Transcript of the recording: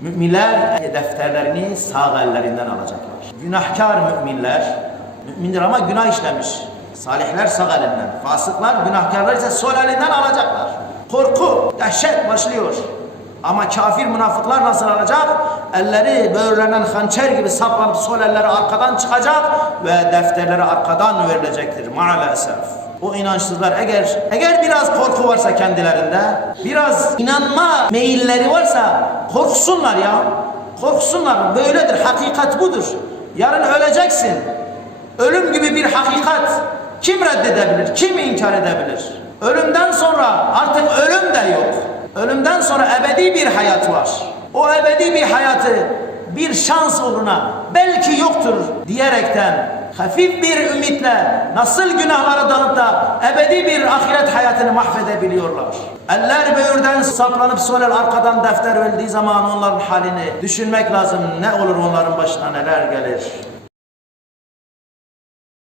Müminler defterlerini sağ ellerinden alacaklar. Günahkar müminler, mümindir ama günah işlemiş. Salihler sağ elinden, fasıklar, günahkarlar ise sol elinden alacaklar. Korku, dehşet başlıyor. Ama kafir münafıklar nasıl alacak? Elleri böğürlenen hançer gibi saplanıp sol elleri arkadan çıkacak ve defterleri arkadan verilecektir maalesef. O inançsızlar eğer eğer biraz korku varsa kendilerinde, biraz inanma meyilleri varsa korksunlar ya. Korksunlar. Böyledir. Hakikat budur. Yarın öleceksin. Ölüm gibi bir hakikat kim reddedebilir? Kim inkar edebilir? Ölümden sonra artık ölüm de Ölümden sonra ebedi bir hayat var. O ebedi bir hayatı bir şans uğruna belki yoktur diyerekten hafif bir ümitle nasıl günahlara dalıp da ebedi bir ahiret hayatını mahvedebiliyorlar. Eller böğürden saplanıp sol el arkadan defter verildiği zaman onların halini düşünmek lazım. Ne olur onların başına neler gelir.